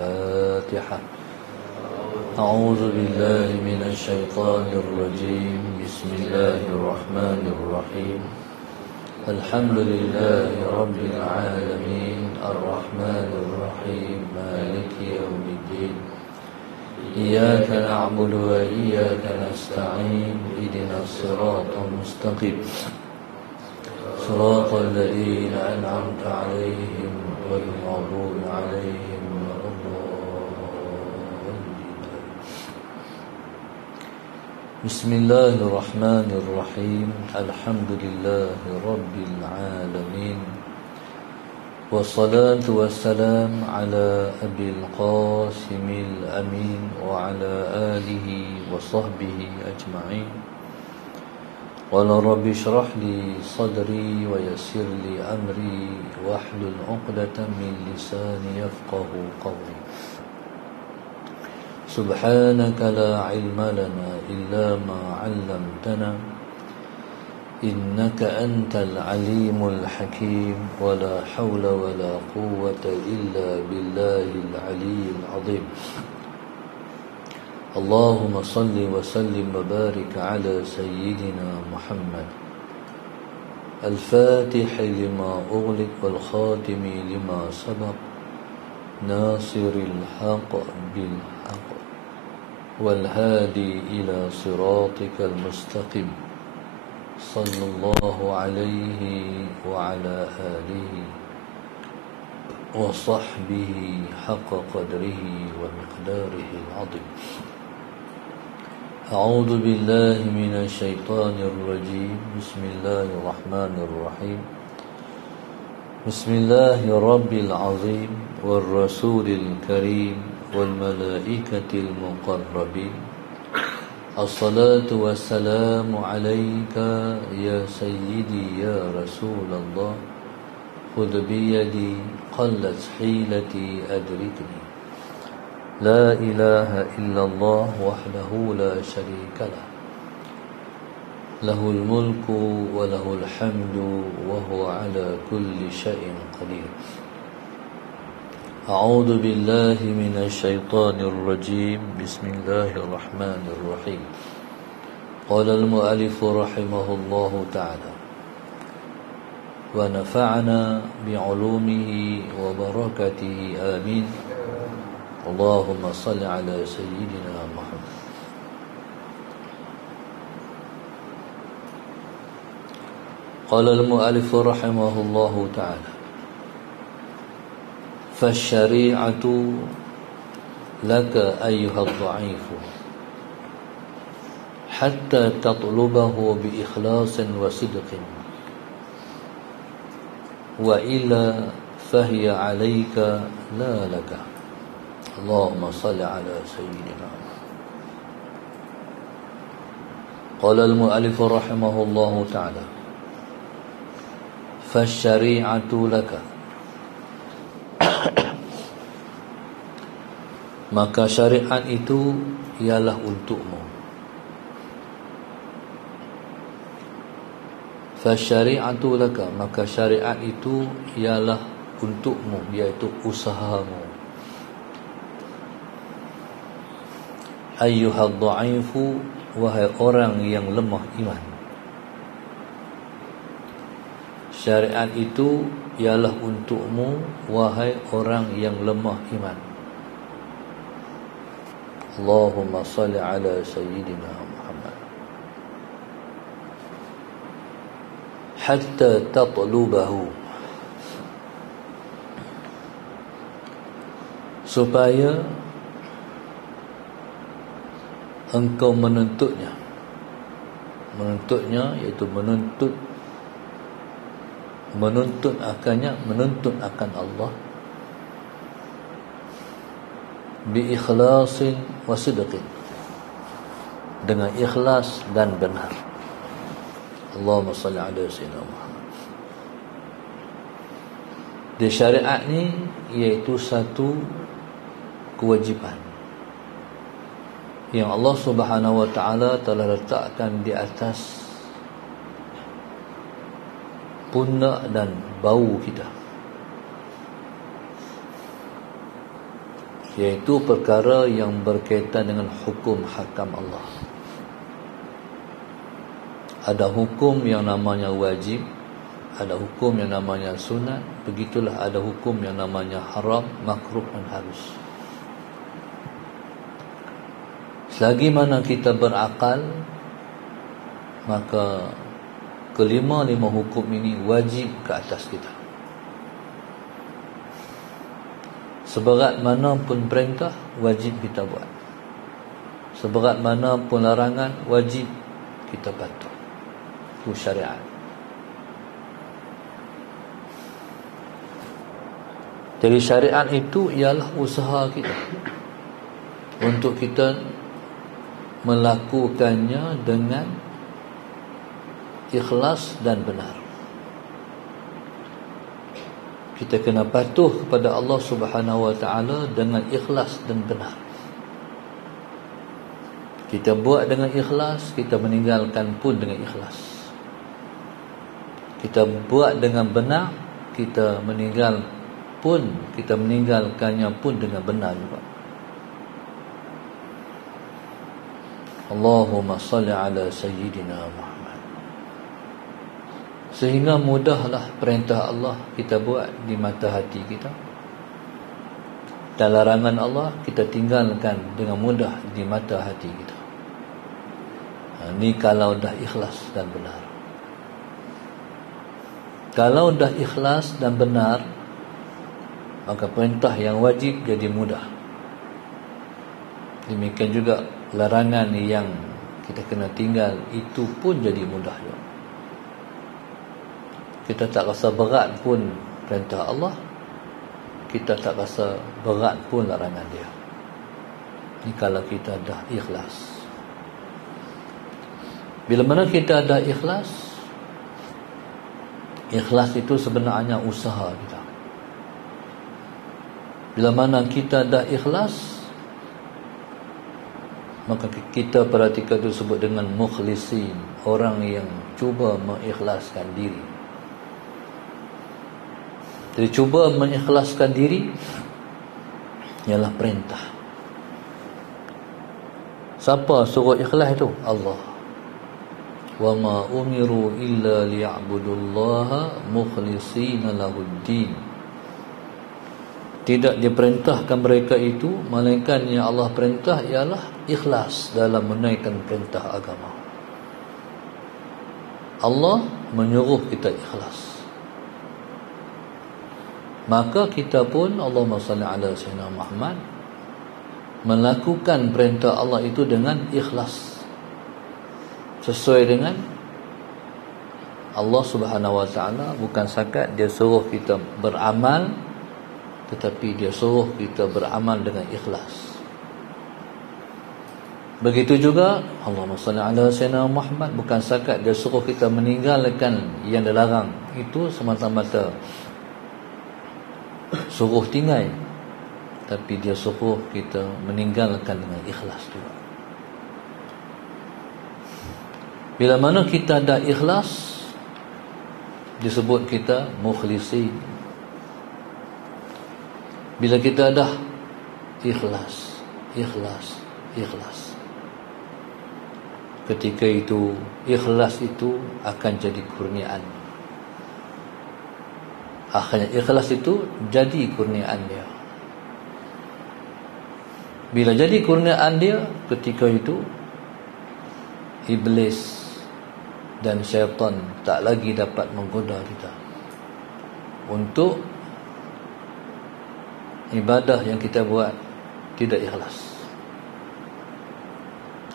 الفاتحة. أعوذ بالله من الشيطان الرجيم. بسم الله الرحمن الرحيم. الحمد لله رب العالمين الرحمن الرحيم مالك يوم الدين. إياك نعبد وإياك نستعين. اهدنا الصراط المستقيم صراط الذين أنعمت عليهم غير المغضوب عليهم ولا الضالين. بسم الله الرحمن الرحيم. الحمد لله رب العالمين والصلاة والسلام على أبي القاسم الأمين وعلى آله وصحبه أجمعين. قال رب اشرح لي صدري ويسر لي أمري واحلل عقدة من لساني يفقه قولي. سبحانك لا علم لنا إلا ما علمتنا إنك أنت العليم الحكيم. ولا حول ولا قوة إلا بالله العلي العظيم. اللهم صل وسلم وبارك على سيدنا محمد الفاتح لما أغلق والخاتم لما سبق ناصر الحق بالحق والهادي إلى صراطك المستقيم صلى الله عليه وعلى آله وصحبه حق قدره ومقداره العظيم. أعوذ بالله من الشيطان الرجيم. بسم الله الرحمن الرحيم. بسم الله رب العظيم والرسول الكريم والملائكة المقربين. الصلاة والسلام عليك يا سيدي يا رسول الله. خذ بيدي قلت حيلتي أدركني. لا إله إلا الله وحده لا شريك له. له الملك وله الحمد وهو على كل شيء قدير. أعوذ بالله من الشيطان الرجيم. بسم الله الرحمن الرحيم. قال المؤلف رحمه الله تعالى ونفعنا بعلومه وبركاته آمين. اللهم صل على سيدنا محمد. قال المؤلف رحمه الله تعالى فالشريعة لك أيها الضعيف حتى تطلبه بإخلاص وصدق وإلا فهي عليك لا لك. اللهم صل على سيدنا. قال المؤلف رحمه الله تعالى فالشريعة لك maka syariat itu ialah untukmu. Fasyari'atu laka, maka syariat itu ialah untukmu, iaitu usahamu. Ayyuhad dha'ifu, wahai orang yang lemah iman. Syariat itu ialah untukmu, wahai orang yang lemah iman. Allahumma salli ala sayyidina Muhammad. Hatta tatlubahu, supaya engkau menuntutnya. Menuntutnya iaitu menuntut akan Allah bi ikhlasin wa sidqin, dengan ikhlas dan benar. Allahumma salli ala sayyidina Muhammad. Di syariat ni iaitu satu kewajipan yang Allah Subhanahu wa taala telah letakkan di atas pundak dan bau kita, iaitu perkara yang berkaitan dengan hukum hakam Allah. Ada hukum yang namanya wajib, ada hukum yang namanya sunat, begitulah ada hukum yang namanya haram, makruh dan harus. Selagi mana kita berakal, maka kelima-lima hukum ini wajib ke atas kita. Seberat mana pun perintah, wajib kita buat. Seberat mana pun larangan, wajib kita patuh. Itu syariat. Jadi syariat itu ialah usaha kita untuk kita melakukannya dengan ikhlas dan benar. Kita kena patuh kepada Allah Subhanahu wa taala dengan ikhlas dan benar. Kita buat dengan ikhlas, kita meninggalkan pun dengan ikhlas. Kita buat dengan benar, kita meninggalkannya pun dengan benar juga. Allahumma salli ala sayyidina Muhammad. Sehingga mudahlah perintah Allah kita buat di mata hati kita, dan larangan Allah kita tinggalkan dengan mudah di mata hati kita. Ini kalau dah ikhlas dan benar. Kalau dah ikhlas dan benar, maka perintah yang wajib jadi mudah. Demikian juga larangan yang kita kena tinggal itu pun jadi mudah juga. Kita tak rasa berat pun perintah Allah, kita tak rasa berat pun larangan dia. Ini kalau kita dah ikhlas. Bila mana kita dah ikhlas, ikhlas itu sebenarnya usaha kita. Bila mana kita dah ikhlas, maka kita perhatikan itu sebut dengan mukhlisin, orang yang cuba mengikhlaskan diri. Jadi cuba mengikhlaskan diri ialah perintah. Siapa suruh ikhlas itu? Allah. Wa ma umiru illa liya'budullaha mukhlishina lahuddin. Tidak diperintahkan mereka itu, melainkan yang Allah perintah ialah ikhlas dalam menunaikan perintah agama. Allah menyuruh kita ikhlas. Maka kita pun, Allahumma salli ala sayyidina Muhammad, melakukan perintah Allah itu dengan ikhlas, sesuai dengan Allah Subhanahu wa taala. Bukan sakat dia suruh kita beramal, tetapi dia suruh kita beramal dengan ikhlas. Begitu juga Allahumma salli ala sayyidina Muhammad, bukan sakat dia suruh kita meninggalkan yang dilarang, itu semata-mata suruh tinggal, tapi dia suruh kita meninggalkan dengan ikhlas juga. Bila mana kita dah ikhlas, disebut kita mukhlisin. Bila kita dah ikhlas, ketika itu ikhlas itu akan jadi kurniaan. Akhirnya ikhlas itu jadi kurniaan dia. Bila jadi kurniaan dia, ketika itu iblis dan syaitan tak lagi dapat menggoda kita untuk ibadah yang kita buat tidak ikhlas.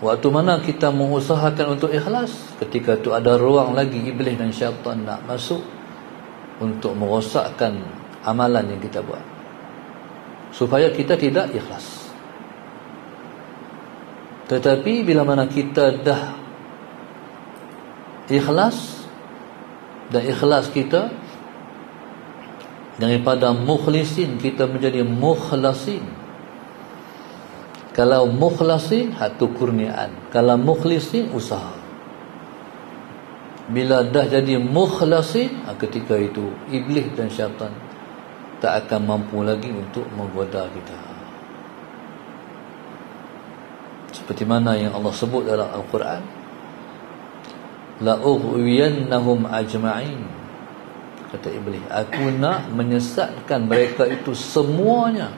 Waktu mana kita mengusahakan untuk ikhlas, ketika itu ada ruang lagi iblis dan syaitan nak masuk untuk merosakkan amalan yang kita buat, supaya kita tidak ikhlas. Tetapi bila mana kita dah ikhlas, dan ikhlas kita daripada mukhlisin kita menjadi mukhlasin. Kalau mukhlasin, hatu kurniaan. Kalau mukhlisin, usaha. Bila dah jadi mukhlasin, ketika itu iblis dan syaitan tak akan mampu lagi untuk menggoda kita. seperti mana yang Allah sebut dalam Al-Quran, la ughwiyannahum ajma'in, kata iblis, aku nak menyesatkan mereka itu semuanya,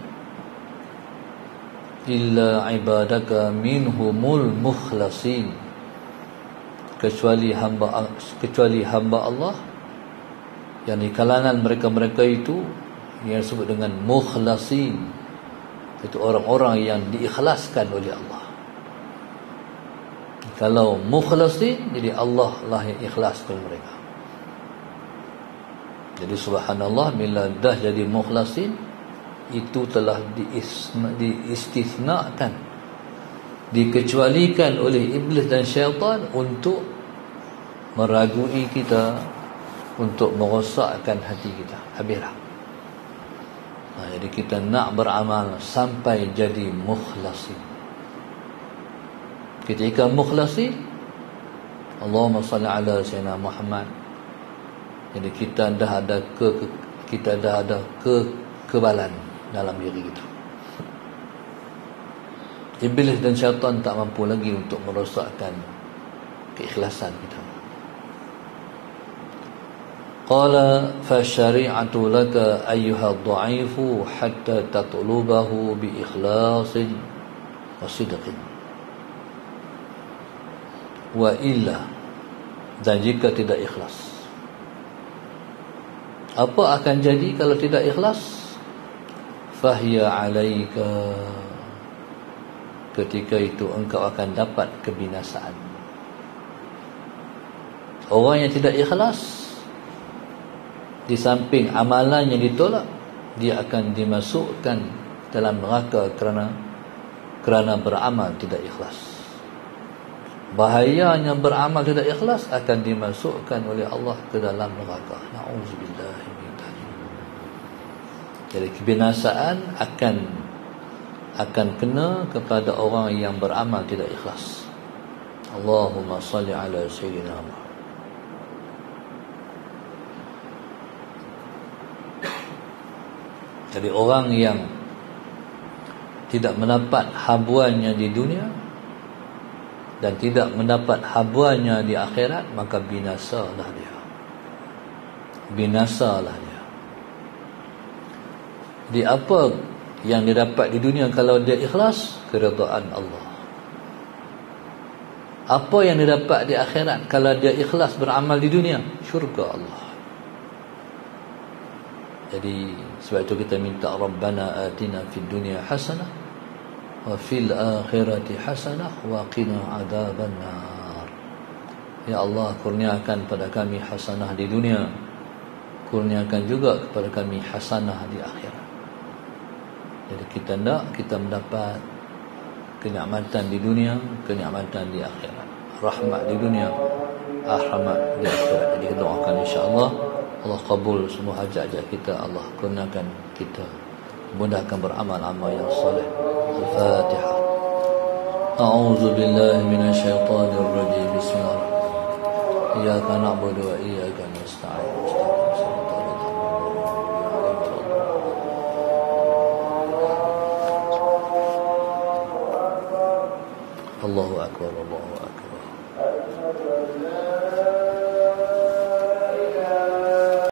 illa ibadaka minhumul mukhlasin, kecuali hamba Allah yang di kalangan mereka itu yang disebut dengan mukhlasin, itu orang-orang yang diikhlaskan oleh Allah. Kalau mukhlasin, jadi Allah lah yang ikhlas kepada mereka. Jadi subhanallah, bila dah jadi mukhlasin, itu telah diistisnakan, dikecualikan oleh iblis dan syaitan untuk meragui kita, untuk merosakkan hati kita. Habislah. Jadi kita nak beramal sampai jadi mukhlasin. Ketika mukhlasin, Allahumma salli ala sayyidina Muhammad, jadi kita dah ada kekebalan dalam diri kita. Iblis dan syaitan tak mampu lagi untuk merosakkan keikhlasan kita. Qala fasyari'atu laka ayyuha dha'ifu hatta tatlubahu bi ikhlasin wa sidqin. Wa illa, dan jika tidak ikhlas, apa akan jadi kalau tidak ikhlas? Fahiya alaika, ketika itu engkau akan dapat kebinasaan. Orang yang tidak ikhlas, di samping amalan yang ditolak, dia akan dimasukkan dalam neraka kerana beramal tidak ikhlas. Bahayanya beramal tidak ikhlas, akan dimasukkan oleh Allah ke dalam neraka. Na'udzubillah min dzalik. Jadi kebinasaan akan kena kepada orang yang beramal tidak ikhlas. Allahumma salli ala sayyidina Muhammad. Jadi orang yang tidak mendapat habuannya di dunia dan tidak mendapat habuannya di akhirat, maka binasalah dia. Binasalah dia. Di apa yang didapat di dunia kalau dia ikhlas? Keridaan Allah. Apa yang didapat di akhirat kalau dia ikhlas beramal di dunia? Syurga Allah. Jadi sebab itu kita minta Rabbana atina fid dunya hasanah wa fil akhirati hasanah wa qina adzabannar. Ya Allah, kurniakan pada kami hasanah di dunia, kurniakan juga kepada kami hasanah di akhirat. Jadi kita mendapat kenikmatan di dunia, kenikmatan di akhirat, rahmat di dunia, rahmat di akhirat. Jadi kita doakan insya-Allah Allah kabul semua hajat-hajat kita, Allah kurniakan kita, mudahkan beramal-amal yang soleh. Al-Fatihah. A'udzu billahi minasyaitonir rajim. Bismillahirrahmanirrahim. Iyyaka na'budu wa iyyaka